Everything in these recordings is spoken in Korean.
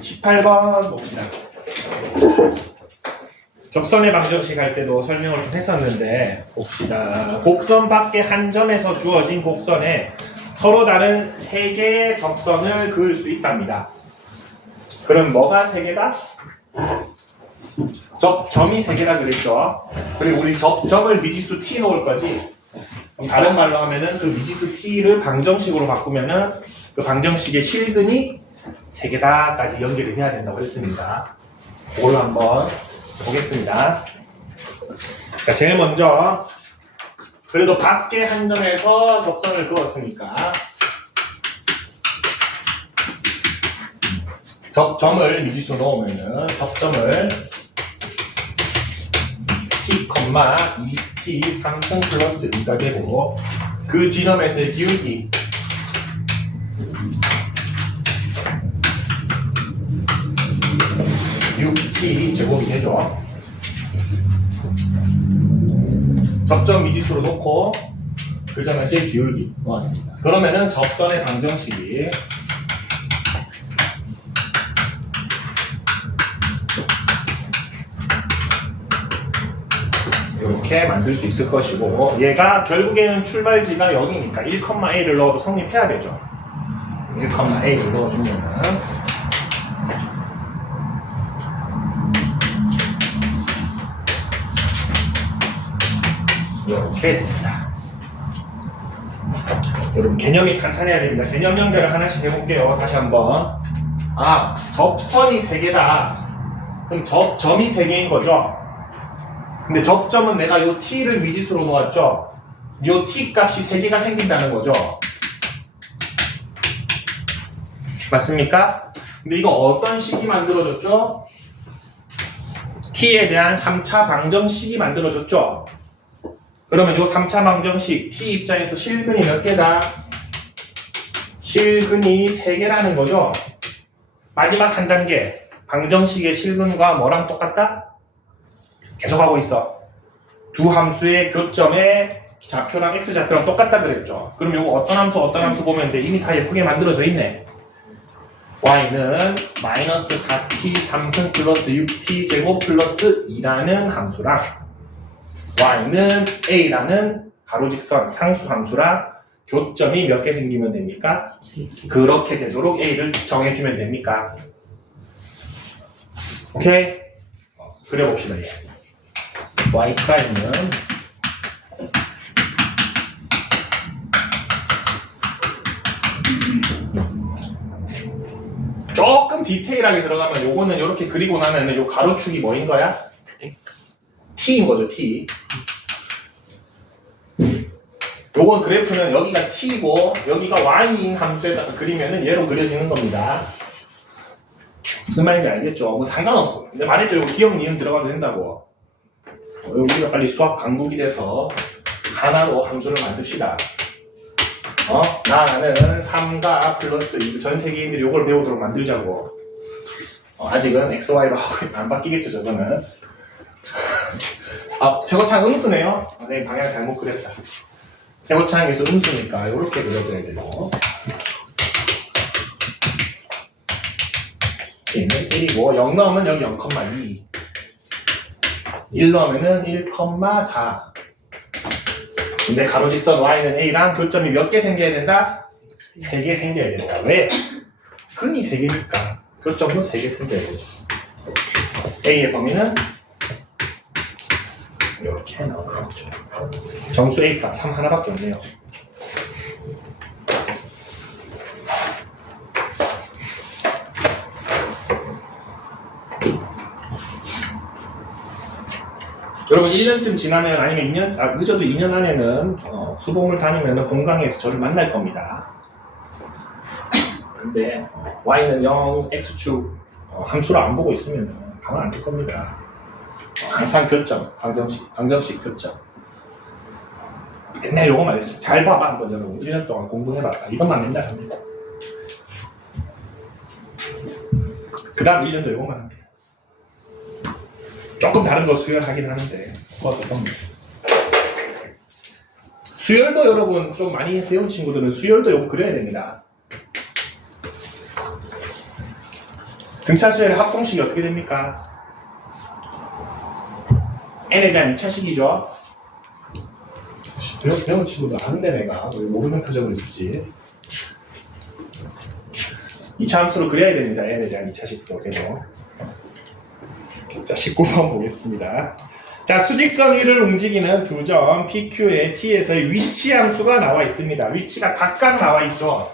18번 봅니다. 접선의 방정식 할 때도 설명을 좀 했었는데 봅시다. 곡선 밖에 한 점에서 주어진 곡선에 서로 다른 3개의 접선을 그을 수 있답니다. 그럼 뭐가 3개다? 점이 3개라 그랬죠. 그리고 우리 점을 미지수 t 놓을 거지. 다른 말로 하면은 그 미지수 t를 방정식으로 바꾸면은 그 방정식의 실근이 3개다까지 연결이 돼야 된다고 했습니다. 그걸로 한번 보겠습니다. 자, 제일 먼저 그래도 밖에 한 점에서 접선을 그었으니까 점을 미지수 넣으면은 접점을 t, 2t 3승 플러스 2가 되고 그 지점에서의 기울기 t 제곱이 되죠. 접점 미지수로 놓고 그 점에서의 기울기 놓았습니다. 그러면은 접선의 방정식이 이렇게 만들 수 있을 것이고 얘가 결국에는 출발지가 여기니까 1,a를 넣어도 성립해야 되죠. 1,a를 넣어주면은 이렇게 됩니다. 여러분 개념이 탄탄해야 됩니다. 개념 연결을 하나씩 해볼게요. 다시 한번. 접선이 3개다. 그럼 점이 3개인 거죠. 근데 접점은 내가 요 t를 미지수로 놓았죠. 요 t 값이 3개가 생긴다는 거죠. 맞습니까? 근데 이거 어떤 식이 만들어졌죠? t에 대한 3차 방정식이 만들어졌죠. 그러면 요 3차 방정식 t 입장에서 실근이 몇 개다? 실근이 3개라는 거죠. 마지막 한 단계 방정식의 실근과 뭐랑 똑같다? 계속하고 있어. 두 함수의 교점의 좌표랑 x좌표랑 똑같다 그랬죠. 그럼 요거 어떤 함수 보면 돼? 이미 다 예쁘게 만들어져 있네. y는 마이너스 4t 3승 플러스 6t 제곱 플러스 2라는 함수랑 y는 a라는 가로직선 상수 함수랑 교점이 몇 개 생기면 됩니까? 그렇게 되도록 a를 정해주면 됩니까? 오케이? 그려봅시다. y 프라임은 조금 디테일하게 들어가면 요거는 이렇게 그리고 나면은 요 가로축이 뭐인 거야? t인 거죠, t. 요건 그래프는 여기가 t고 여기가 y인 함수에다가 그리면은 얘로 그려지는 겁니다. 무슨 말인지 알겠죠? 뭐 상관없어. 근데 말했죠, 이거 기억 니은 들어가도 된다고. 우리가 빨리 수학 강국이 돼서 하나로 함수를 만듭시다. 나는 3과 플러스 2, 전 세계인들이 이걸 배우도록 만들자고. 아직은 XY로 하고 안 바뀌겠죠, 저거는. 제거창 음수네요. 선생님 방향 잘못 그렸다. 제거창에서 음수니까 이렇게 그려줘야 되고. 얘는 1이고 0 넣으면 여기 0,2. 1 넣으면은 1,4. 근데 가로직선 y는 a랑 교점이 몇 개 생겨야 된다? 3개 생겨야 된다. 왜? 근이 3개니까 교점도 3개 생겨야 되죠. a의 범위는 이렇게 나오는 거죠. 정수 a 값 3 하나밖에 없네요. 여러분 1년쯤 지나면 아니면 2년, 늦어도 2년 안에는 수봉을 다니면 본강에서 저를 만날 겁니다. 근데 y는 0, x축 함수를 안 보고 있으면 가만 안 둘 겁니다. 항상 교점, 방정식 교점. 맨날 요거만 했어. 잘 봐봐 한번 여러분. 1년 동안 공부해봐. 이것만 맨날 합니다. 그 다음 1년도 요거만 합니다. 조금 다른 거 수열하긴 하는데 수열도 여러분 좀 많이 배운 친구들은 수열도 요거 그려야 됩니다. 등차 수열의 합동식이 어떻게 됩니까? n에 대한 2차식이죠. 배운 친구도 아는데 내가 왜 모르는 표정을 짓지? 2차 함수로 그려야 됩니다. n에 대한 2차식도 계속. 자, 19번 보겠습니다. 자, 수직선 위를 움직이는 두 점 PQ의 T에서의 위치 함수가 나와 있습니다. 위치가 각각 나와 있죠.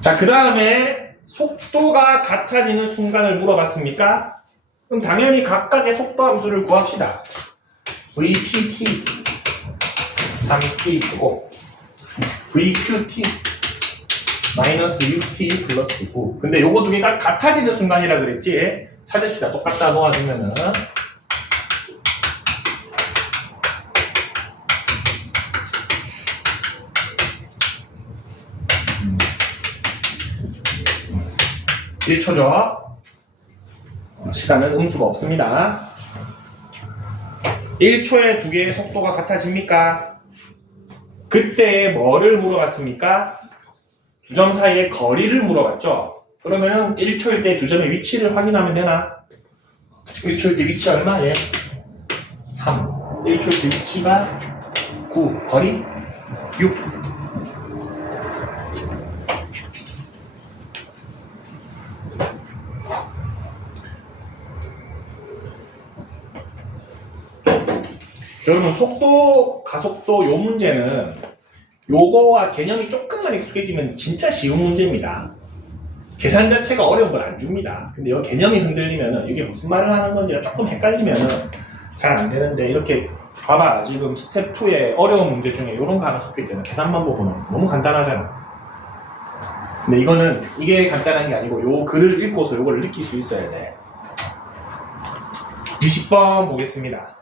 자, 그 다음에 속도가 같아지는 순간을 물어봤습니까? 그럼 당연히 각각의 속도 함수를 구합시다. VPT 3T고 VQT 마이너스 6T 플러스 9. 근데 요거 두 개가 같아지는 순간이라 그랬지? 찾읍시다. 똑같다 놓아주면은 음. 1초죠. 시간은 음수가 없습니다. 1초에 두 개의 속도가 같아집니까? 그때 뭐를 물어봤습니까? 두 점 사이의 거리를 물어봤죠? 그러면 1초일 때 두 점의 위치를 확인하면 되나? 1초일 때 위치 얼마? 예. 3. 1초일 때 위치가 9. 거리 6. 여러분, 속도, 가속도 요 문제는 요거와 개념이 조금만 익숙해지면 진짜 쉬운 문제입니다. 계산 자체가 어려운 걸 안 줍니다. 근데 이 개념이 흔들리면은 이게 무슨 말을 하는 건지가 조금 헷갈리면은 잘 안 되는데, 이렇게 봐봐. 지금 스텝 2의 어려운 문제 중에 이런 거 하나 섞여 있잖아. 계산만 보고는 너무 간단하잖아. 근데 이거는 이게 간단한 게 아니고 요 글을 읽고서 요거를 느낄 수 있어야 돼. 20번 보겠습니다.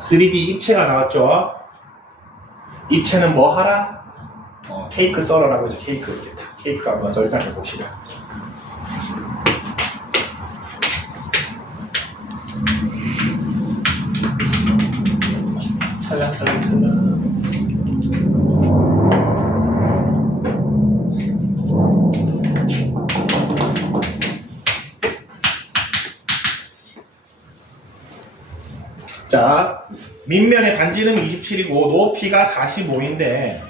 3D 입체가 나왔죠. 입체는 뭐 하라? 케이크 썰어라고 하죠. 케이크 이렇게 딱 케이크 한번 설명해 봅시다. 찰랑찰랑찰랑. 자, 밑면의 반지름이 27이고 높이가 45인데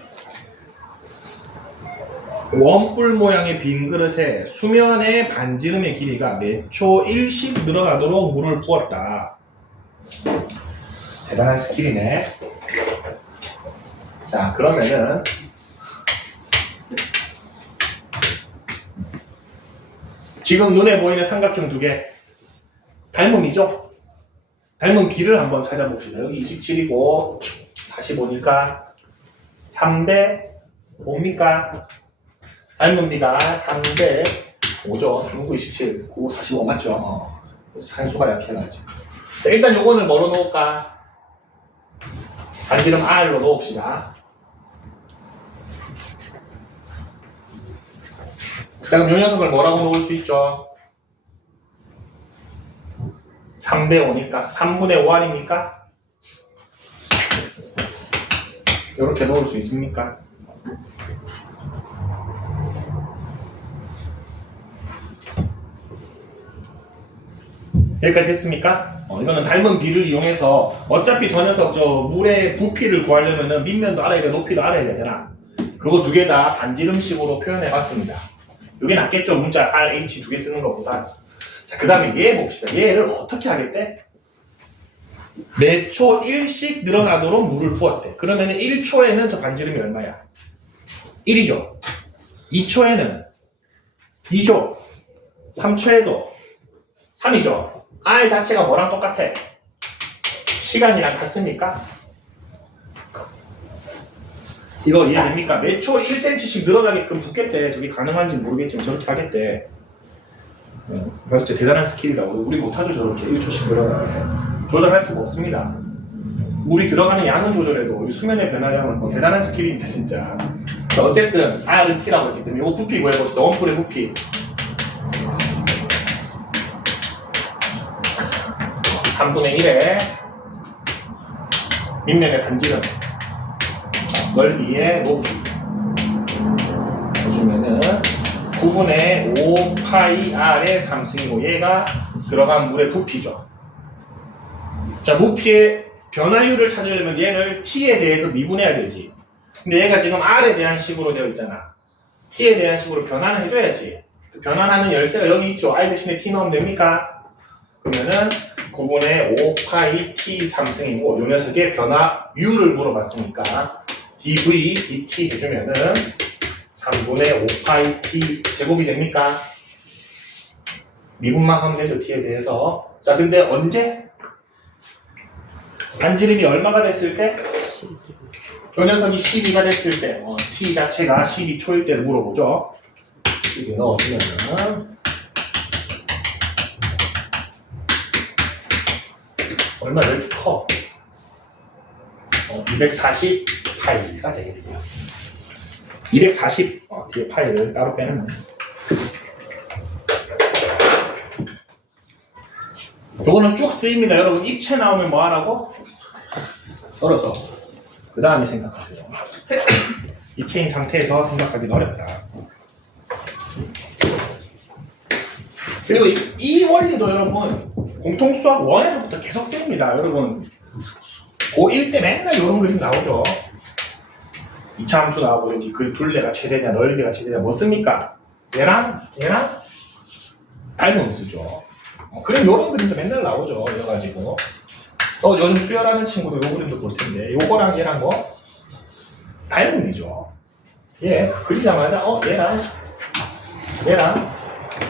원뿔 모양의 빈 그릇에 수면의 반지름의 길이가 몇 초 1씩 늘어나도록 물을 부었다. 대단한 스킬이네. 자, 그러면은 지금 눈에 보이는 삼각형 두 개 닮음이죠? 닮은 비를 한번 찾아봅시다. 여기 27이고 45니까 3대 5입니까? 닮은 비가 3대 5죠. 3, 9, 27, 9, 45 맞죠? 산수가 약해가지고. 자, 일단 요거는 뭐로 놓을까? 반지름 R로 놓읍시다. 자, 그럼 요 녀석을 뭐라고 놓을 수 있죠? 3대 5니까 3분의 5 아닙니까? 이렇게 놓을 수 있습니까? 여기까지 됐습니까? 이거는 닮은 비를 이용해서 어차피 저 녀석 저 물의 부피를 구하려면은 밑면도 알아야 돼, 높이도 알아야 되잖아. 그거 두 개 다 반지름식으로 표현해 봤습니다. 이게 낫겠죠? 문자 R, H 두 개 쓰는 것보다. 자, 그 다음에 얘 봅시다. 얘를 어떻게 하겠대? 몇 초 1씩 늘어나도록 물을 부었대. 그러면 1초에는 저 반지름이 얼마야? 1이죠. 2초에는 2죠. 3초에도 3이죠. R 자체가 뭐랑 똑같아? 시간이랑 같습니까? 이거 이해됩니까? 몇 초 1cm씩 늘어나게끔 붓겠대. 저게 가능한지 모르겠지만 저렇게 하겠대. 이거 진짜 대단한 스킬이라고. 우리 못하죠. 저렇게 1초씩 늘어나게. 조절할 수가 없습니다. 물이 들어가는 양은 조절해도 수면의 변화량은 뭐 대단한 스킬입니다. 진짜. 어쨌든 R은 T라고 했기 때문에 이거 부피 구해봅시다. 원뿔의 부피. 3분의 1의 밑면의 반지름 넓이의 높이 해주면은 9분의 5 파이 r의 3승이고 얘가 들어간 물의 부피죠. 자, 부피의 변화율을 찾으려면 얘를 t에 대해서 미분해야 되지. 근데 얘가 지금 r에 대한 식으로 되어 있잖아. t에 대한 식으로 변환을 해줘야지. 그 변환하는 열쇠가 여기 있죠. r 대신에 t 넣으면 됩니까? 그러면은 9분의 5 파이 t 3승이고 요 녀석의 변화율을 물어봤으니까 dv dt 해주면은 3분의 5 파이 t 제곱이 됩니까? 미분만 하면 되죠. t에 대해서. 자, 근데 언제? 반지름이 얼마가 됐을 때? 요 녀석이 12가 됐을 때 t 자체가 12초일 때를 물어보죠. 12 넣어주면은 얼마 이렇게 커? 240 파이가 되겠네요. 240 뒤에 파이를 따로 빼는 저거는 쭉 쓰입니다. 여러분 입체 나오면 뭐 하라고? 썰어서 그 다음에 생각하세요. 입체인 상태에서 생각하기는 어렵다. 그리고 이 원리도 여러분 공통수학 1에서부터 계속 쓰입니다. 여러분 고1 때 맨날 이런 그림 나오죠. 2차 함수 나오고 여기 그 둘레가 최대냐 넓이가 최대냐 뭐 씁니까? 얘랑 닮은 쓰죠. 그럼 이런 그림도 맨날 나오죠. 이래가지고 요즘 수열하는 친구도 요 그림도 볼 텐데 요거랑 얘랑 뭐 닮음이죠. 얘 그리자마자 얘랑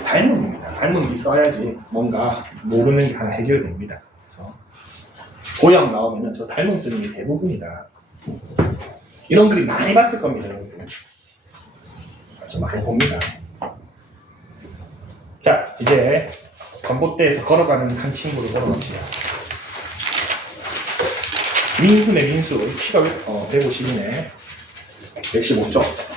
닮음입니다. 닮음이 있어야지 뭔가 모르는 게 하나 해결됩니다. 그래서 고형 나오면은 저 닮음 쓰는 게 대부분이다. 이런 그림 많이 봤을 겁니다, 여러분들. 아주 많이 봅니다. 자, 이제 전봇대에서 걸어가는 한 친구를 걸어갑시다. 민수네, 민수. 키가 150이네. 115점.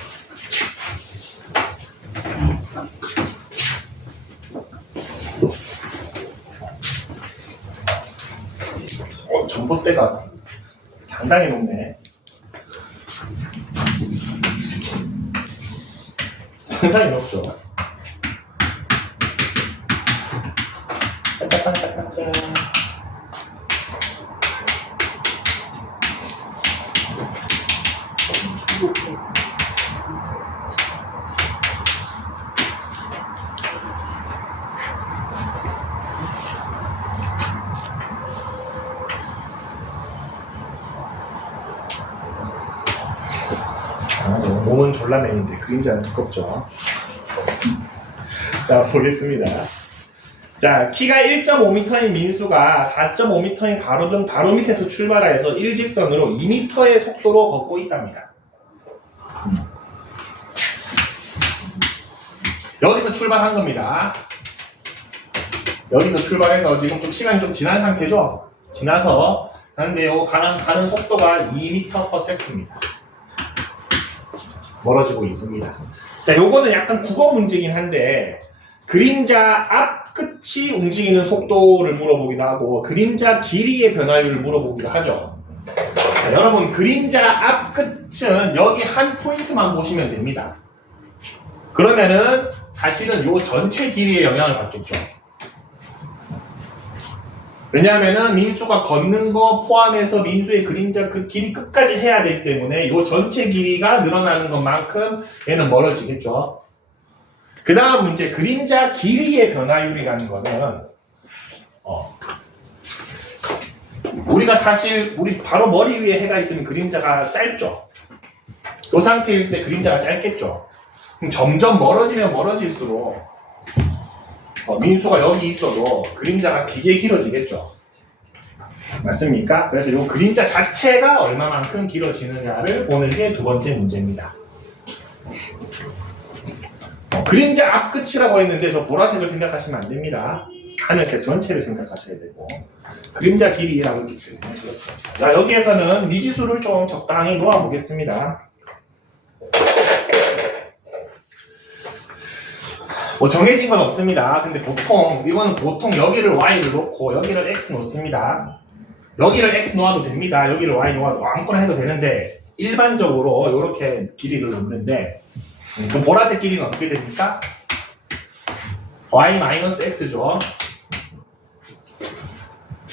전봇대가 상당히 높네. 상당히 높죠. 반짝반짝반짝. 몸은 졸라맨인데 그림자는 두껍죠. 자, 보겠습니다. 자, 키가 1.5m인 민수가 4.5m인 가로등 바로 밑에서 출발해서 일직선으로 2m의 속도로 걷고 있답니다. 여기서 출발한 겁니다. 여기서 출발해서 지금 좀 시간이 좀 지난 상태죠? 지나서 가는데 요 가는 속도가 2m/s입니다. 멀어지고 있습니다. 자, 요거는 약간 국어 문제긴 한데 그림자 앞 끝이 움직이는 속도를 물어보기도 하고 그림자 길이의 변화율을 물어보기도 하죠. 자, 여러분 그림자 앞 끝은 여기 한 포인트만 보시면 됩니다. 그러면은 사실은 요 전체 길이에 영향을 받겠죠. 왜냐하면은 민수가 걷는 거 포함해서 민수의 그림자 그 길이 끝까지 해야 되기 때문에 이 전체 길이가 늘어나는 것만큼 얘는 멀어지겠죠. 그 다음 문제 그림자 길이의 변화율이라는 거는 우리가 사실 우리 바로 머리 위에 해가 있으면 그림자가 짧죠. 이 상태일 때 그림자가 짧겠죠. 그럼 점점 멀어지면 멀어질수록 민수가 여기 있어도 그림자가 되게 길어지겠죠. 맞습니까? 그래서 이 그림자 자체가 얼마만큼 길어지느냐를 보는 게 두 번째 문제입니다. 그림자 앞 끝이라고 했는데 저 보라색을 생각하시면 안 됩니다. 하늘색 전체를 생각하셔야 되고 그림자 길이라고 했기 때문에 자, 여기에서는 미지수를 좀 적당히 놓아 보겠습니다. 뭐 정해진 건 없습니다. 근데 이거는 보통 여기를 y를 놓고 여기를 x 놓습니다. 여기를 x 놓아도 됩니다. 여기를 y 놓아도 아무거나 해도 되는데 일반적으로 이렇게 길이를 놓는데 그 보라색 길이는 어떻게 됩니까? y-x죠.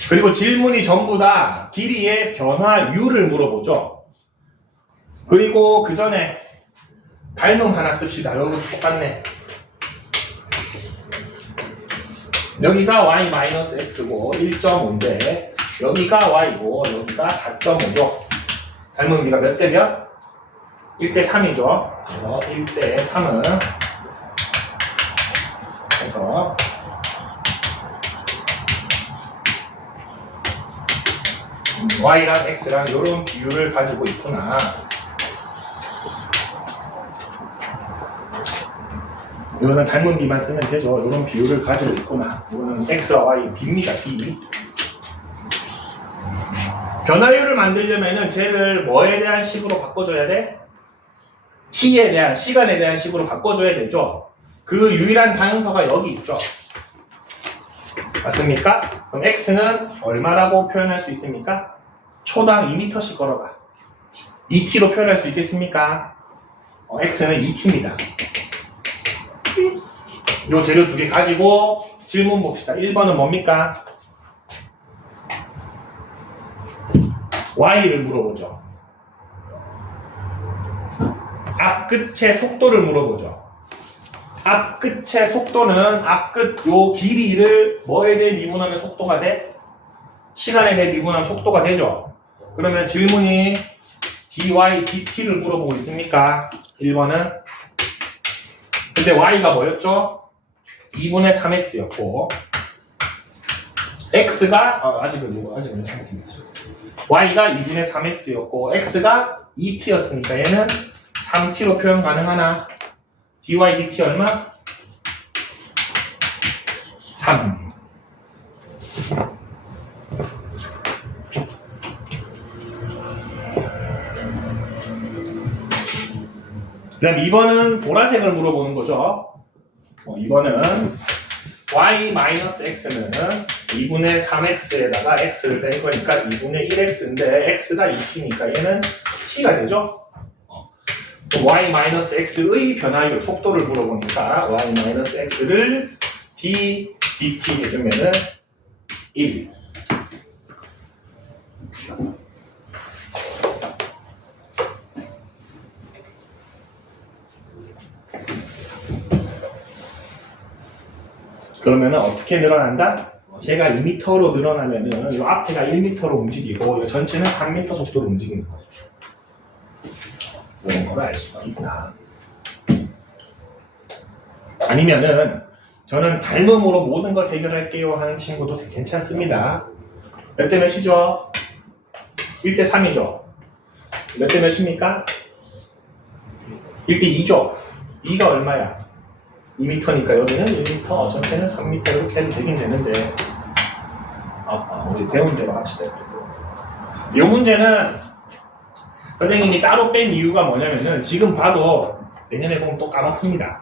그리고 질문이 전부 다 길이의 변화율을 물어보죠. 그리고 그 전에 닮음 하나 씁시다. 여기도 똑같네. 여기가 y-x고 1.5인데 여기가 y고 여기가 4.5죠. 닮음비가 몇 대 몇? 1대 3이죠. 그래서 1대 3은 그래서 y랑 x랑 이런 비율을 가지고 있구나. 이거는 닮은 비만 쓰면 되죠. 이런 비율을 가지고 있구나. 이거는 x와 y b입니다. b. 변화율을 만들려면은 쟤를 뭐에 대한 식으로 바꿔줘야 돼? t에 대한, 시간에 대한 식으로 바꿔줘야 되죠. 그 유일한 단서가 여기 있죠. 맞습니까? 그럼 x는 얼마라고 표현할 수 있습니까? 초당 2m씩 걸어가. 2t로 표현할 수 있겠습니까? x는 2t입니다. 요 재료 두 개 가지고 질문 봅시다. 1번은 뭡니까? y를 물어보죠. 앞끝의 속도를 물어보죠. 앞끝의 속도는 앞끝 요 길이를 뭐에 대해 미분하면 속도가 돼? 시간에 대해 미분하면 속도가 되죠. 그러면 질문이 dy, dt를 물어보고 있습니까? 1번은. 근데 y가 뭐였죠? 2분의 3x였고 x가 아직은 y가 2분의 3x였고 x가 2t였으니까 얘는 3t로 표현 가능하나? dy dt 얼마? 3. 그 다음 2번은 보라색을 물어보는 거죠. 2번은 y-x는 2분의 3x에다가 x를 뺀 거니까 2분의 1x인데 x가 2t니까 얘는 t가 되죠. y-x의 변화율 속도를 물어보니까 y-x를 dt 해주면은 1. 그러면은 어떻게 늘어난다? 제가 2m로 늘어나면은 이 앞에가 1m로 움직이고 이 전체는 3m 속도로 움직이는 거죠. 이런 걸 알 수가 있나? 아니면은 저는 닮음으로 모든 걸 해결할게요 하는 친구도 괜찮습니다. 몇 대 몇이죠? 1대 3이죠. 몇 대 몇입니까? 1대 2죠. 2가 얼마야? 2m니까 여기는 1m, 전체는 3m 이렇게 해도 되긴 되는데 우리 배운 대로 합시다. 이 문제는 선생님이 따로 뺀 이유가 뭐냐면은 지금 봐도 내년에 보면 또 까먹습니다.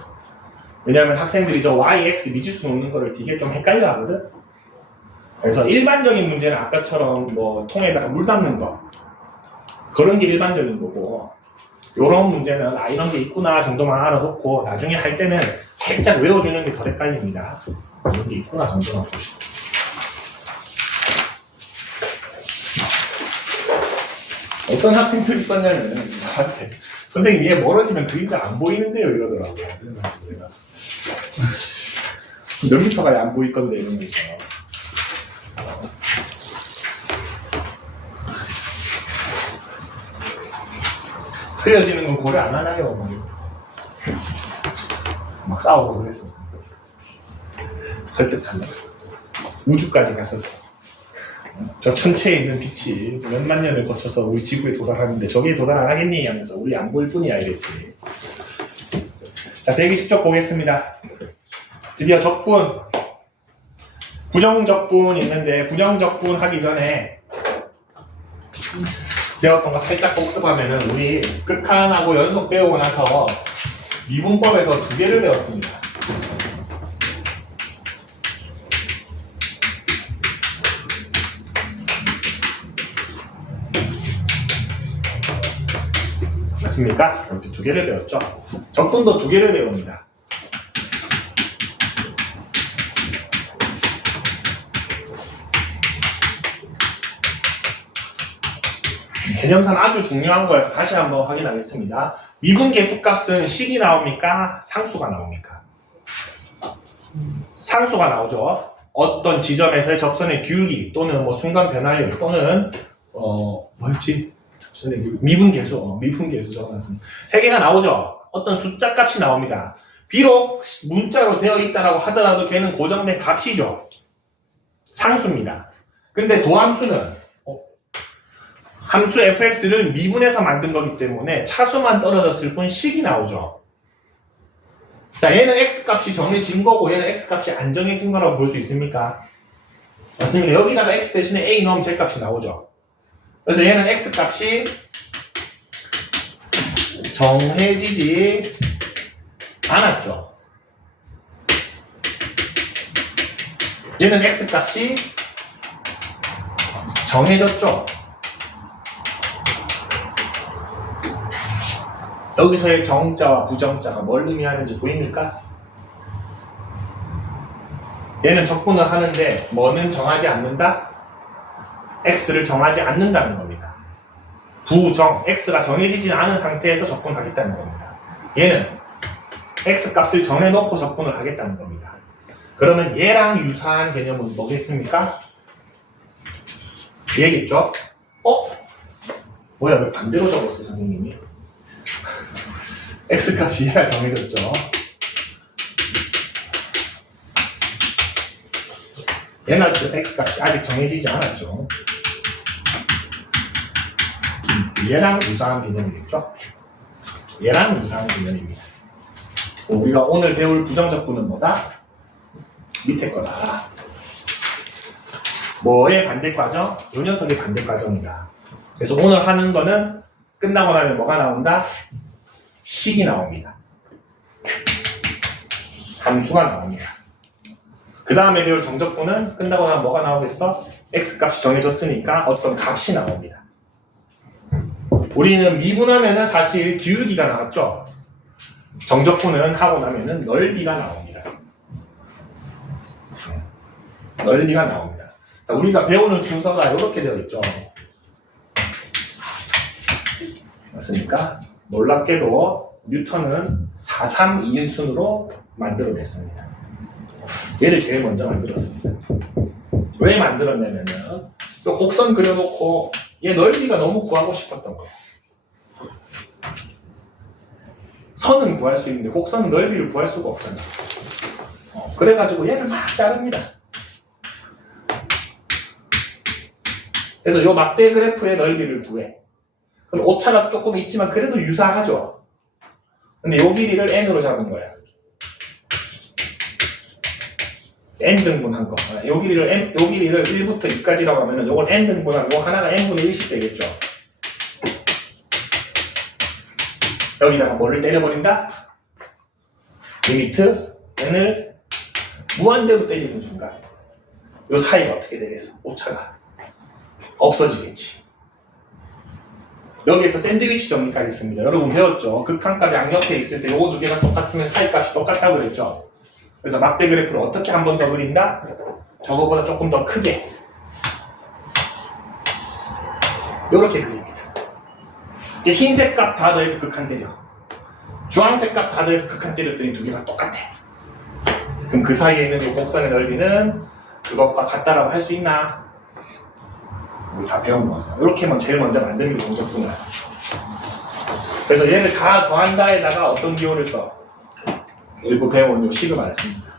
왜냐하면 학생들이 저 y, x 미지수 놓는 거를 되게 좀 헷갈려 하거든. 그래서 일반적인 문제는 아까처럼 뭐 통에다가 물 담는 거 그런 게 일반적인 거고 요런 문제는 이런 게 있구나 정도만 알아놓고 나중에 할 때는 살짝 외워주는 게 더 헷갈립니다. 이런 게 있구나 정도만 보시고. 어떤 학생들이 썼냐면 나한테 선생님 얘 멀어지면 그림자 안 보이는데요 이러더라고요. 내가 몇 미터가 안 보일 건데 이러면서 흐려지는 건 고려 안 하나요? 막 싸우고 그랬었어. 설득하려고 우주까지 갔었어. 저 천체에 있는 빛이 몇만 년을 거쳐서 우리 지구에 도달하는데 저기에 도달 안 하겠니? 하면서 우리 안 보일 뿐이야 이랬지. 자, 대기 10쪽 보겠습니다. 드디어 적분 부정적분 있는데 부정적분 하기 전에 배웠던 거 살짝 복습하면은 우리 극한하고 연속 배우고 나서 미분법에서 두 개를 배웠습니다. 됐습니까? 이렇게 두 개를 배웠죠. 적분도 두 개를 배웁니다. 개념상 아주 중요한 거여서 다시 한번 확인하겠습니다. 미분 계수값은 식이 나옵니까? 상수가 나옵니까? 상수가 나오죠. 어떤 지점에서의 접선의 기울기 또는 뭐 순간 변화율 또는 뭐였지? 접선의 기울기 미분 계수 적어놨습니다. 세 개가 나오죠. 어떤 숫자 값이 나옵니다. 비록 문자로 되어 있다라고 하더라도 걔는 고정된 값이죠. 상수입니다. 근데 도함수는 함수 fx를 미분해서 만든 거기 때문에 차수만 떨어졌을 뿐 식이 나오죠. 자, 얘는 x값이 정해진 거고 얘는 x값이 안 정해진 거라고 볼 수 있습니까? 맞습니다. 여기다가 x 대신에 a 넣으면 z값이 나오죠. 그래서 얘는 x값이 정해지지 않았죠. 얘는 x값이 정해졌죠. 여기서의 정자와 부정자가 뭘 의미하는지 보입니까? 얘는 적분을 하는데 뭐는 정하지 않는다? x를 정하지 않는다는 겁니다. 부정, x가 정해지지 않은 상태에서 적분하겠다는 겁니다. 얘는 x값을 정해놓고 적분을 하겠다는 겁니다. 그러면 얘랑 유사한 개념은 뭐겠습니까? 얘겠죠? 뭐야, 왜 반대로 적었어, 선생님이? x값이 얘가 정해졌죠. 얘는 x값이 아직 정해지지 않았죠. 얘랑 유사한 개념이겠죠. 얘랑 유사한 개념입니다. 우리가 오늘 배울 부정적분은 뭐다? 밑에 거다. 뭐의 반대 과정? 요 녀석의 반대 과정이다. 그래서 오늘 하는 거는 끝나고 나면 뭐가 나온다? 식이 나옵니다. 함수가 나옵니다. 그 다음에 배울 정적분은 끝나고 나면 뭐가 나오겠어? x값이 정해졌으니까 어떤 값이 나옵니다. 우리는 미분하면은 사실 기울기가 나왔죠. 정적분은 하고 나면은 넓이가 나옵니다. 넓이가 나옵니다. 자, 우리가 배우는 순서가 이렇게 되어 있죠. 맞습니까? 놀랍게도 뉴턴은 4-3-2인순으로 만들어냈습니다. 얘를 제일 먼저 만들었습니다. 왜 만들었냐면은 또 곡선 그려놓고 얘 넓이가 너무 구하고 싶었던 거예요. 선은 구할 수 있는데 곡선 넓이를 구할 수가 없잖아. 그래가지고 얘를 막 자릅니다. 그래서 요 막대 그래프의 넓이를 구해. 그럼 오차가 조금 있지만 그래도 유사하죠. 근데 요 길이를 n으로 잡은 거야. n등분한 거. 요 길이를 1부터 2까지라고 하면은 요걸 n등분한 요 하나가 n분의 1씩 되겠죠. 여기다가 뭐를 때려버린다? 리미트 n을 무한대로 때리는 순간 요 사이가 어떻게 되겠어? 오차가 없어지겠지. 여기에서 샌드위치 정리까지 있습니다. 여러분 배웠죠? 극한값이 양옆에 있을 때 요거 두 개가 똑같으면 사이값이 똑같다고 그랬죠? 그래서 막대 그래프를 어떻게 한 번 더 그린다? 저거보다 조금 더 크게 요렇게 그립니다. 이게 흰색 값 다 더해서 극한 때려. 주황색 값 다 더해서 극한 때렸더니 두 개가 똑같아. 그럼 그 사이에 있는 이 곡선의 넓이는 그것과 같다라고 할 수 있나? 우리 다 배운 거죠. 이렇게만 제일 먼저 만드는 게 정적분을. 그래서 얘를 다 더한다에다가 어떤 기호를 써? 일부 배운 요 식을 말했습니다.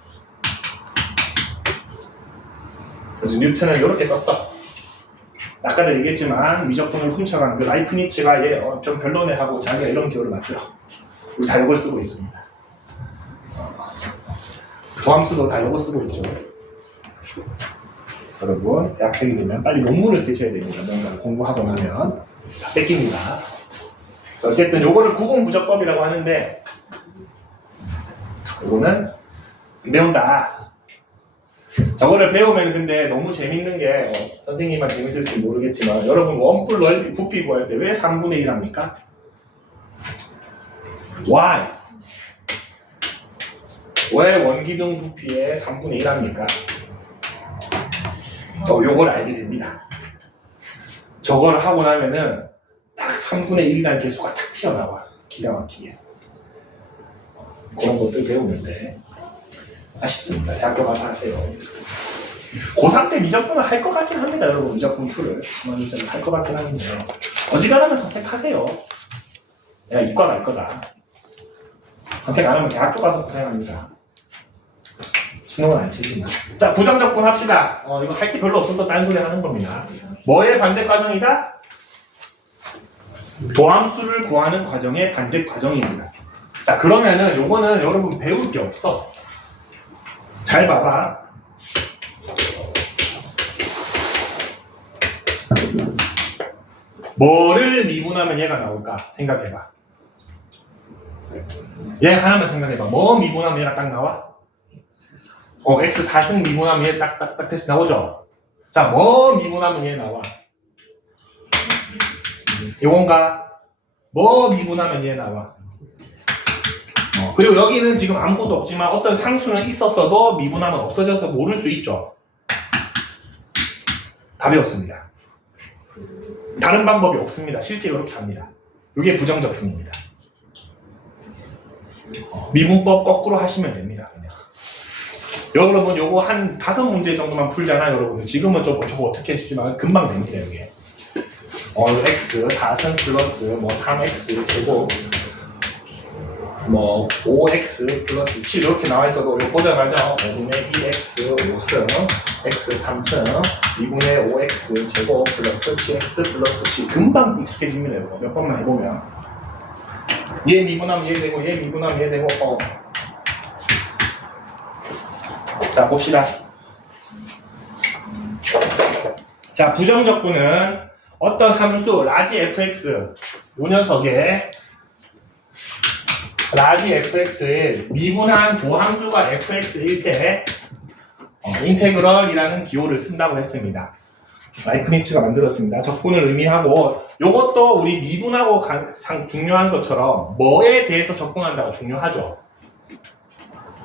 그래서 뉴턴은 이렇게 썼어. 아까도 얘기했지만 미적분을 훔쳐간 그 라이프니츠가 얘 좀 별로네 하고 자기가 이런 기호를 만들어. 우리 다 이걸 쓰고 있습니다. 도함수도 다 이거 쓰고 있죠. 여러분 대학생이 되면 빨리 논문을 쓰셔야 됩니다. 뭔가 공부하고 나면 다 뺏깁니다. 그래서 어쨌든 요거를 구공부적법이라고 하는데 이거는 배운다. 저거를 배우면 근데 너무 재밌는 게 선생님만 재밌을지 모르겠지만 여러분 원뿔 넓이 부피 구할 때 왜 3분의 1 합니까? y. 왜 원기둥 부피의 3분의 1 합니까? 요걸 알게 됩니다. 저걸 하고 나면은 딱 3분의 1이라는 개수가 탁 튀어나와. 기가 막히게. 그런 것들 배우는데 아쉽습니다. 대학교 가서 하세요. 고3 때 미적분을 할 것 같긴 합니다. 여러분 미적분 2를 할 것 같긴 한데 어지간하면 선택하세요. 내가 이과 갈 거다. 선택 안 하면 대학교 가서 고생합니다. 수능은 안 치지만. 자, 부정적분 합시다. 이거 할 게 별로 없어서 딴소리 하는 겁니다. 뭐의 반대 과정이다? 도함수를 구하는 과정의 반대 과정입니다. 자, 그러면은 요거는 여러분 배울 게 없어. 잘 봐봐. 뭐를 미분하면 얘가 나올까? 생각해봐. 얘 하나만 생각해봐. 뭐 미분하면 얘가 딱 나와? x 4승 미분하면 얘 딱딱딱 돼서 나오죠? 자, 뭐 미분하면 얘 나와? 이건가? 뭐 미분하면 얘 나와? 그리고 여기는 지금 아무것도 없지만 어떤 상수는 있었어도 미분하면 없어져서 모를 수 있죠? 다 배웠습니다. 다른 방법이 없습니다. 실제로 이렇게 합니다. 이게 부정적분입니다. 미분법 거꾸로 하시면 됩니다. 그냥. 여러분 요거 한 5문제 정도만 풀잖아요. 여러분들 지금은 저거 어떻게 하시지만 금방 됩니다. 이게 x 4승 플러스 뭐 3x 제곱 뭐 5x 플러스 7 이렇게 나와 있어도 이거 보자마자 5분의 2x 5승 x 3승 2분의 5x 제곱 플러스 7x 플러스 7 금방 익숙해집니다. 이거 몇 번만 해보면 얘 미분하면 얘 되고 얘 미분하면 얘 되고 자 봅시다. 자 부정적분은 어떤 함수 라지 fx 요 녀석의 라지 fx의 미분한 도함수가 fx일 때 인테그럴이라는 기호를 쓴다고 했습니다. 라이프니츠가 만들었습니다. 적분을 의미하고 요것도 우리 미분하고 가장 중요한 것처럼 뭐에 대해서 적분한다고 중요하죠.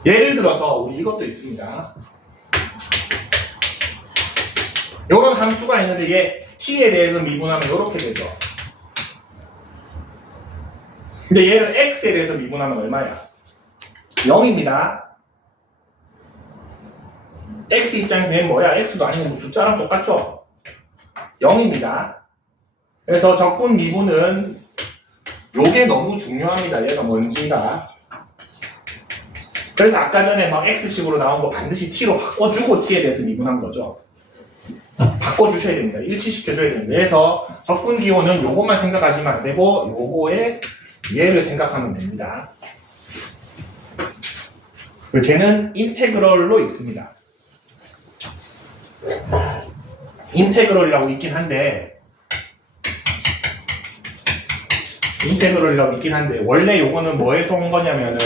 예를 들어서 우리 이것도 있습니다. 요런 함수가 있는데 얘 t에 대해서 미분하면 이렇게 되죠. 근데 얘를 x에 대해서 미분하면 얼마야? 0입니다. x 입장에서 얘는 뭐야? x도 아니고 숫자랑 똑같죠? 0입니다. 그래서 적분 미분은 요게 너무 중요합니다. 얘가 뭔지가. 그래서 아까 전에 막 x식으로 나온 거 반드시 t로 바꿔주고 t에 대해서 미분한 거죠. 바꿔주셔야 됩니다. 일치시켜줘야 됩니다. 그래서 적분 기호는 요것만 생각하시면 안 되고 요거에 얘를 생각하면 됩니다. 쟤는 인테그럴로 읽습니다. 인테그럴이라고 있긴 한데 원래 요거는 뭐에서 온 거냐면은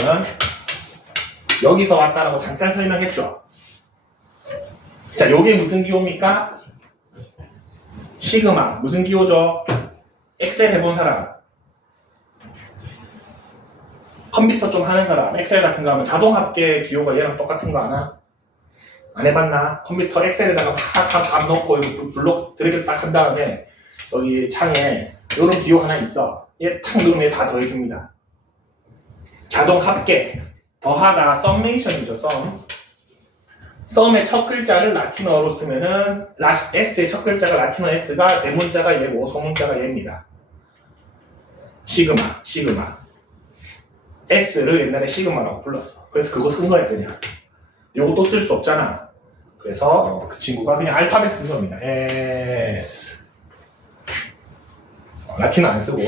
여기서 왔다라고 잠깐 설명했죠. 자, 요게 무슨 기호입니까? 시그마. 무슨 기호죠? 엑셀 해본 사람. 컴퓨터 좀 하는 사람. 엑셀 같은 거 하면 자동 합계 기호가 얘랑 똑같은 거 아나? 안 해봤나? 컴퓨터 엑셀에다가 밥 넣고 이거 블록 드래그 딱 한 다음에 여기 창에 요런 기호 하나 있어. 얘 탁 누르면 다 더해줍니다. 자동 합계. 더하다 썸메이션이죠. 썸의 첫 글자를 라틴어로 쓰면은 S의 첫 글자가 라틴어 S가 대문자가 얘고 소문자가 얘입니다. 시그마. S를 옛날에 시그마라고 불렀어. 그래서 그거 쓴 거야 그냥. 요거 또 쓸 수 없잖아. 그래서 그 친구가 그냥 알파벳 쓴 겁니다. S. 라틴어 안 쓰고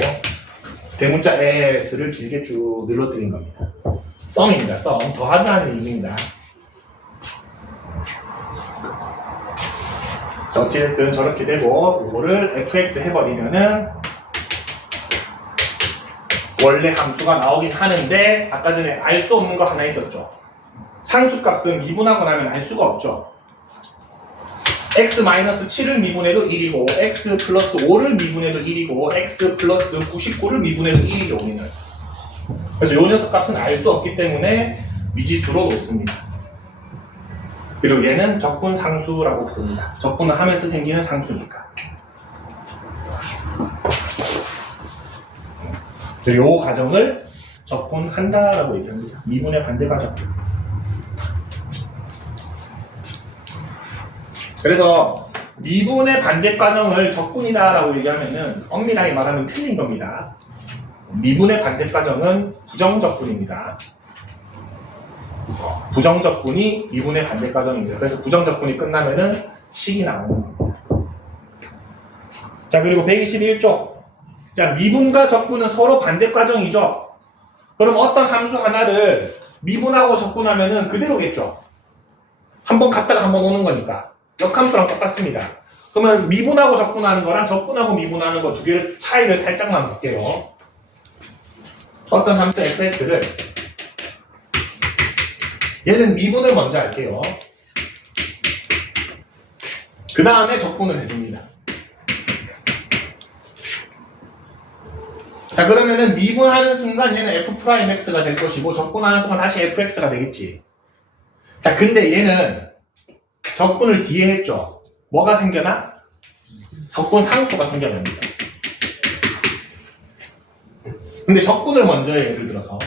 대문자 S를 길게 쭉 늘러뜨린 겁니다. 썸입니다. 썸. 더하다는 의미입니다. 어찌됐든 저렇게 되고 이거를 fx 해버리면은 원래 함수가 나오긴 하는데 아까 전에 알 수 없는 거 하나 있었죠. 상수값은 미분하고 나면 알 수가 없죠. x-7을 미분해도 1이고 x 플러스 5를 미분해도 1이고 x 플러스 99를 미분해도 1이죠. 우리는 그래서 요 녀석 값은 알 수 없기 때문에 미지수로 놓습니다. 그리고 얘는 적분상수라고 부릅니다. 적분을 하면서 생기는 상수니까. 요 과정을 적분한다라고 얘기합니다. 미분의 반대 과정. 그래서 미분의 반대 과정을 적분이다라고 얘기하면은 엄밀하게 말하면 틀린 겁니다. 미분의 반대 과정은 부정적분입니다. 부정적분이 미분의 반대 과정입니다. 그래서 부정적분이 끝나면은 식이 나오는 겁니다. 자, 그리고 121쪽. 자, 미분과 적분은 서로 반대 과정이죠. 그럼 어떤 함수 하나를 미분하고 적분하면은 그대로겠죠. 한번 갔다가 한번 오는 거니까. 역함수랑 똑같습니다. 그러면 미분하고 적분하는 거랑 적분하고 미분하는 거 두 개를 차이를 살짝만 볼게요. 어떤 함수 fx를 얘는 미분을 먼저 할게요. 그 다음에 적분을 해줍니다. 자, 그러면은 미분하는 순간 얘는 f'x가 될 것이고 적분하는 순간 다시 fx가 되겠지. 자, 근데 얘는 적분을 뒤에 했죠. 뭐가 생겨나? 적분 상수가 생겨납니다. 근데 적분을 먼저 해, 예를 들어서.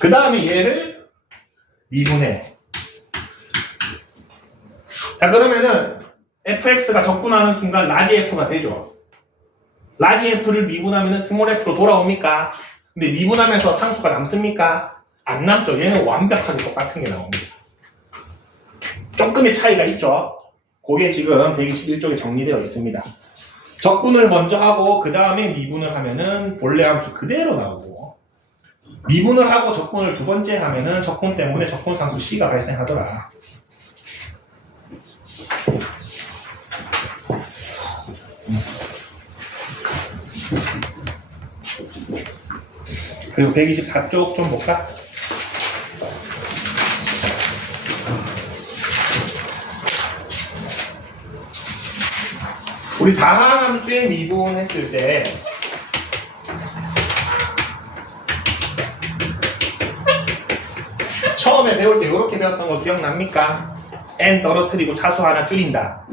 그 다음에 얘를 미분해. 자, 그러면은 fx가 적분하는 순간 라지 f가 되죠. 라지 f를 미분하면은 스몰 f로 돌아옵니까? 근데 미분하면서 상수가 남습니까? 안 남죠. 얘는 완벽하게 똑같은 게 나옵니다. 조금의 차이가 있죠. 그게 지금 121쪽에 정리되어 있습니다. 적분을 먼저 하고 그 다음에 미분을 하면은 본래 함수 그대로 나오고, 미분을 하고 적분을 두 번째 하면은 적분 때문에 적분상수 C가 발생하더라. 그리고 124쪽 좀 볼까? 우리 다항함수의 미분했을 때 처음에 배울 때 이렇게 배웠던 거 기억납니까? n 떨어뜨리고 차수 하나 줄인다.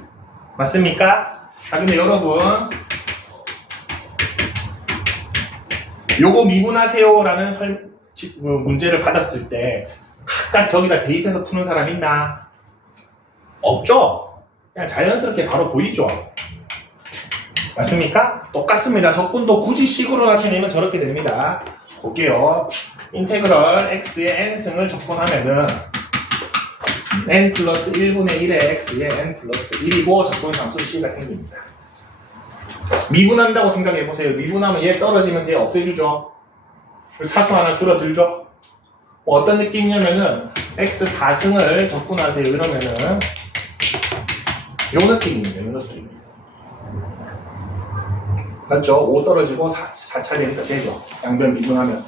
맞습니까? 자, 근데 여러분 요거 미분하세요라는 문제를 받았을 때 각각 저기다 대입해서 푸는 사람 있나? 없죠? 그냥 자연스럽게 바로 보이죠? 맞습니까? 똑같습니다. 적분도 굳이 식으로 나타내면 저렇게 됩니다. 볼게요. 인테그럴 x의 n승을 적분하면은 n 플러스 1분의 1의 x의 n 플러스 1이고 적분상수 c가 생깁니다. 미분한다고 생각해보세요. 미분하면 얘 떨어지면서 얘 없애주죠. 그리고 차수 하나 줄어들죠. 뭐 어떤 느낌이냐면은 x 4승을 적분하세요 이러면은 요 느낌입니다. 요 느낌. 맞죠? 5 떨어지고 4차 되니까 제죠. 양변 미분하면.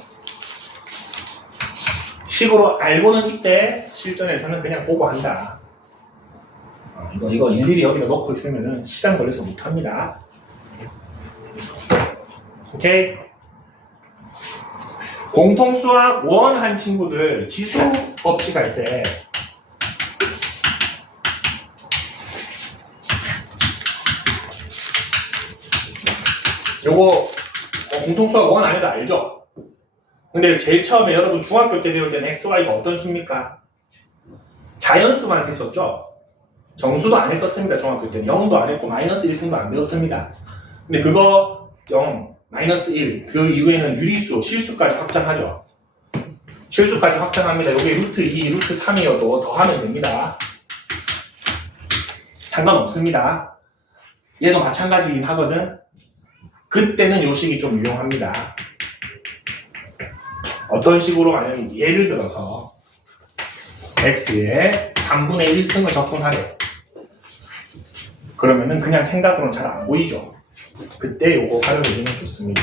식으로 알고는 이때 실전에서는 그냥 보고 한다. 이거 일일이 여기다 놓고 있으면은 시간 걸려서 못합니다. 오케이? 공통수학 1 한 친구들 지수 법칙 할 때 요거 공통수학 1 안에도 알죠? 근데 제일 처음에 여러분 중학교 때 배울 때는 x, y가 어떤 수입니까? 자연수만 했었죠? 정수도 안 했었습니다. 중학교 때는 0도 안 했고 마이너스 1승도 안 배웠습니다. 근데 그거 0, 마이너스 1, 그 이후에는 유리수, 실수까지 확장하죠. 실수까지 확장합니다. 이게 루트 2, 루트 3이어도 더하면 됩니다. 상관없습니다. 얘도 마찬가지긴 하거든. 그때는 요 식이 좀 유용합니다. 어떤 식으로 하냐면 예를 들어서 x의 3분의 1승을 적분하래. 그러면은 그냥 생각으로는 잘 안 보이죠. 그때 요거 활용해주면 좋습니다.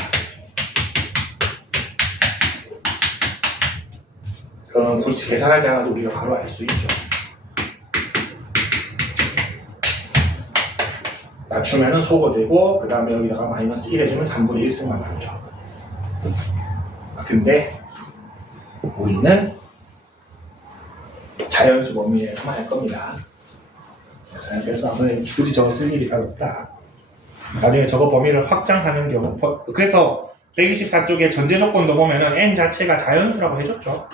그럼 굳이 계산하지 않아도 우리가 바로 알 수 있죠. 낮추면은 소거되고 그 다음에 여기다가 마이너스 1 해주면 3분의 1승만 나오죠. 근데 우리는 자연수 범위에서만 할 겁니다. 그래서 아무래도 굳이 저거 쓸 일이 별로 없다. 나중에 저거 범위를 확장하는 경우, 그래서 124쪽에 전제 조건도 보면은 n 자체가 자연수라고 해줬죠.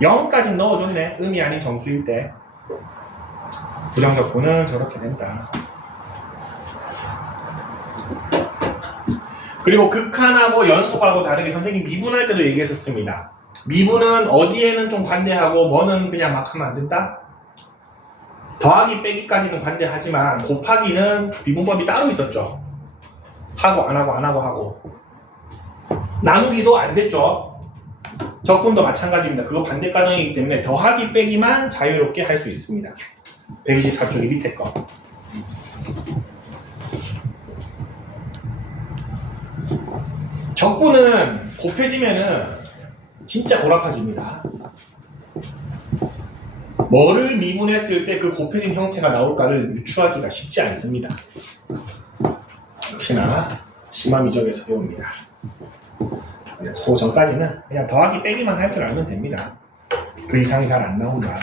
0까지 넣어줬네. 음이 아닌 정수일 때. 부정적분은 저렇게 된다. 그리고 극한하고 연속하고 다르게 선생님 미분할 때도 얘기했었습니다. 미분은 어디에는 좀 관대하고 뭐는 그냥 막 하면 안 된다? 더하기 빼기까지는 관대하지만 곱하기는 미분법이 따로 있었죠. 하고 안 하고 안 하고 하고. 나누기도 안 됐죠. 적분도 마찬가지입니다. 그거 반대 과정이기 때문에 더하기 빼기만 자유롭게 할 수 있습니다. 124쪽이 밑에 거. 적분은 곱해지면은 진짜 고라파집니다. 뭐를 미분했을 때 그 곱해진 형태가 나올까를 유추하기가 쉽지 않습니다. 역시나 심화 미적에서 배웁니다. 그 전까지는 그냥 더하기 빼기만 할 줄 알면 됩니다. 그 이상이 잘 안 나온다.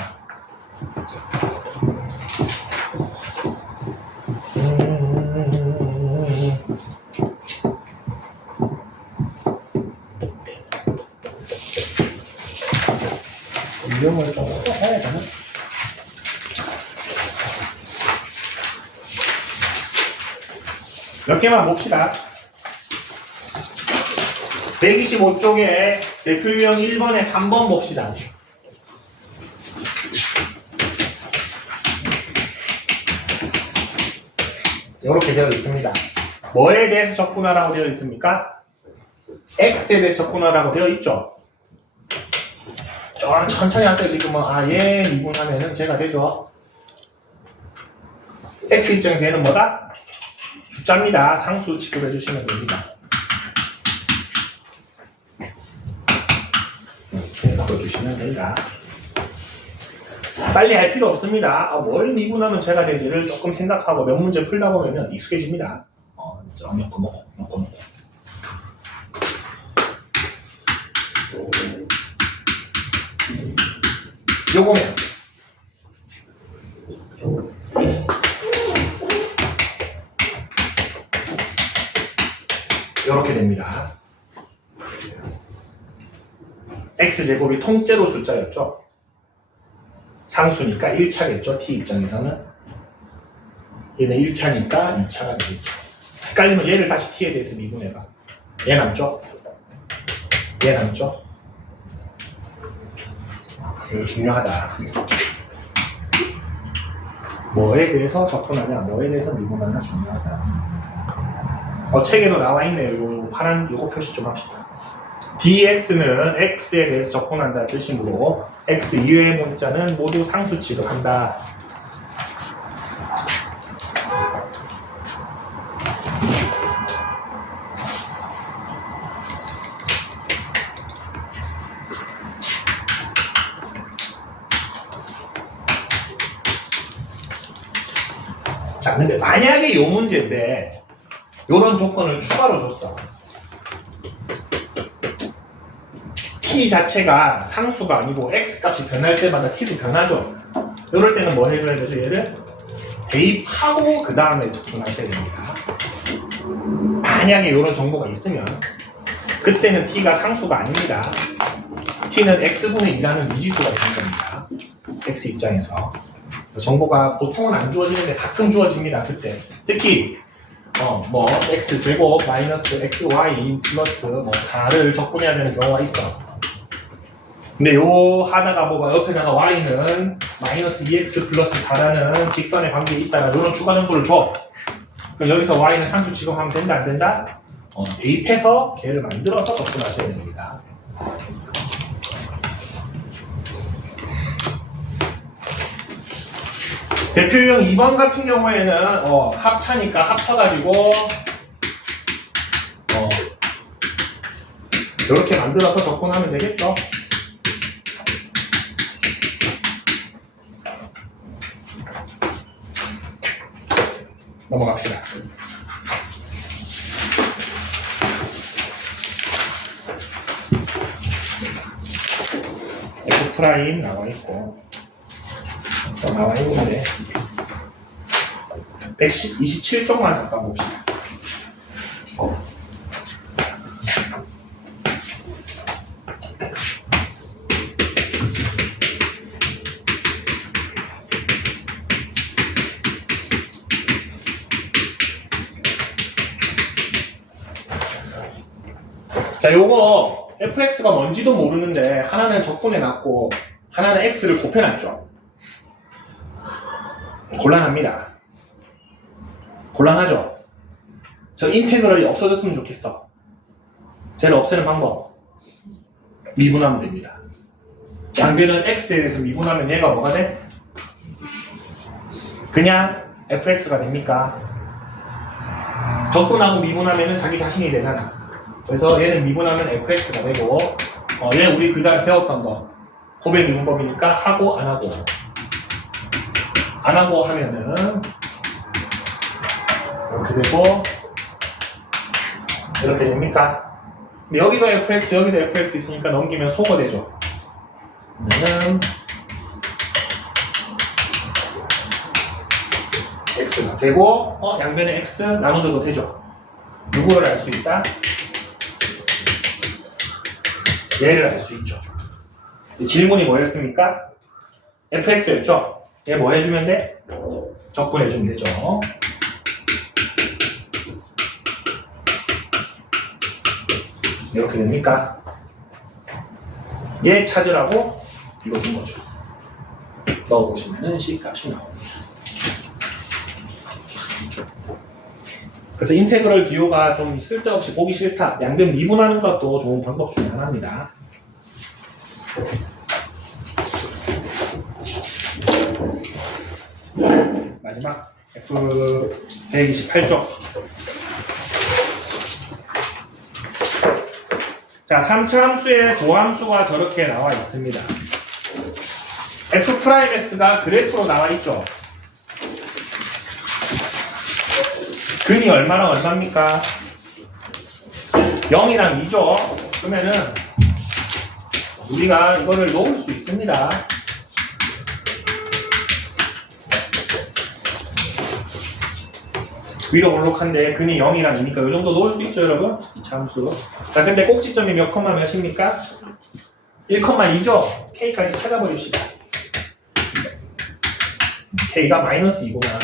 이용을 좀 해야 되나? 몇 개만 봅시다. 125쪽에 대표 유형 1번에 3번 봅시다. 이렇게 되어 있습니다. 뭐에 대해서 적분하라고 되어 있습니까? x에 대해서 적분하라고 되어 있죠. 천천히 하세요. 지금 얘 미분하면은 제가 되죠. x 입장에서 얘는 뭐다? 숫자입니다. 상수 취급해 주시면 됩니다. 이렇게 넣어주시면 됩니다. 빨리 할 필요 없습니다. 뭘 미분하면 제가 되지를 조금 생각하고 몇 문제 풀다 보면 익숙해집니다. 넣고 놓고. 요거면 이렇게 됩니다. x제곱이 통째로 숫자였죠. 상수니까 1차겠죠. t 입장에서는. 얘는 1차니까 2차가 되겠죠. 헷갈리면 얘를 다시 t에 대해서 미분해봐. 얘 남죠? 얘 남죠? 이거 중요하다. 뭐에 대해서 접근하냐, 뭐에 대해서 미분하냐 중요하다. 책에도 나와 있네요. 요 파란 요거 표시 좀 합시다. dx는 x에 대해서 접근한다는 뜻이므로 x 이외의 문자는 모두 상수 취급한다. 자, 근데 만약에 요 문제인데 요런 조건을 추가로 줬어. t 자체가 상수가 아니고 x 값이 변할 때마다 t도 변하죠. 이럴 때는 뭐 해줘야 되죠? 얘를 대입하고 그 다음에 접근하셔야 됩니다. 만약에 이런 정보가 있으면 그때는 t가 상수가 아닙니다. t는 x분의 2라는 미지수가 되는 겁니다. x 입장에서 정보가 보통은 안 주어지는데 가끔 주어집니다. 그때 특히 x제곱 마이너스 xy 플러스 4를 적분해야 되는 경우가 있어. 근데 요 하나가 옆에다가 y는 마이너스 2x 플러스 4라는 직선의 관계에 있다라 이런 추가 정보를 줘. 그럼 여기서 y는 상수 취급하면 된다 안 된다? 대입해서 걔를 만들어서 접근하셔야 됩니다. 대표 유형 2번 같은 경우에는 합차니까 합쳐가지고 이렇게 만들어서 접근하면 되겠죠. 넘어갑시다. 프라임 나와 있고 또 나와 있는데 127쪽만 잠깐 봅시다. 자, 요거 fx가 뭔지도 모르는데 하나는 적분해놨고 하나는 x를 곱해놨죠. 곤란합니다. 곤란하죠? 저 인테그럴이 없어졌으면 좋겠어. 쟤를 없애는 방법 미분하면 됩니다. 양변은 x에 대해서 미분하면 얘가 뭐가 돼? 그냥 fx가 됩니까? 적분하고 미분하면 자기 자신이 되잖아. 그래서 얘는 미분하면 fx가 되고 얘 우리 그다음에 배웠던 거 곱의 미분법이니까 하고 안 하고 하면은 이렇게 되고 이렇게 됩니까? 근데 여기도 fx 여기도 fx 있으니까 넘기면 소거 되죠. 그러면은 x가 되고 양변에 x 나눠줘도 되죠. 누구를 알 수 있다? 얘를 알 수 있죠. 질문이 뭐였습니까? fx였죠? 얘 뭐 해주면 돼? 적분해주면 되죠. 이렇게 됩니까? 얘 찾으라고 이거 준 거죠. 넣어보시면은 C값이 나옵니다. 그래서 인테그럴 비호가 좀 쓸데없이 보기 싫다. 양변 미분하는 것도 좋은 방법 중에 하나입니다. 마지막 F128쪽. 자, 3차 함수의 도함수가 저렇게 나와 있습니다. F'X가 그래프로 나와 있죠. 근이 얼마랑 얼마입니까? 0이랑 2죠. 그러면은 우리가 이거를 놓을 수 있습니다. 위로 볼록한데 근이 0이랑 2니까 이 정도 놓을 수 있죠, 여러분? 이 함수. 자, 근데 꼭지점이 몇 컴마 몇입니까? 1,2죠? K까지 찾아버립시다. K가 마이너스 2구나.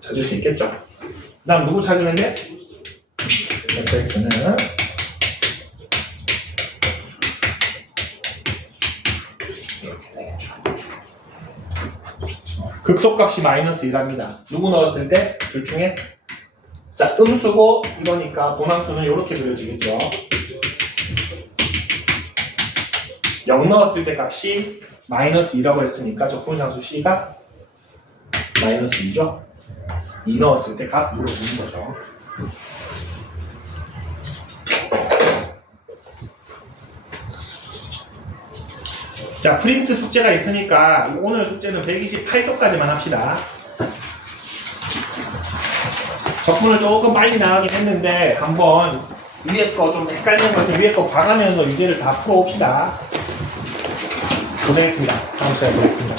찾을 수 있겠죠? 그 다음 누구 찾으면 돼? fx는 이렇게 되겠죠. 극소값이 마이너스 1합니다. 누구 넣었을 때? 둘 중에? 자, 음수고 이거니까 분함수는 이렇게 그려지겠죠. 0 넣었을 때 값이 마이너스 2라고 했으니까 적분상수 C가 마이너스 2죠. 2 넣었을 때 값 2로 주는 거죠. 자, 프린트 숙제가 있으니까 오늘 숙제는 128쪽까지만 합시다. 적분을 조금 빨리 나가긴 했는데 한번 위에 거 좀 헷갈리는 것을 위에 거 봐가면서 유제를 다 풀어봅시다. 고생했습니다. 다음 시간에 보겠습니다.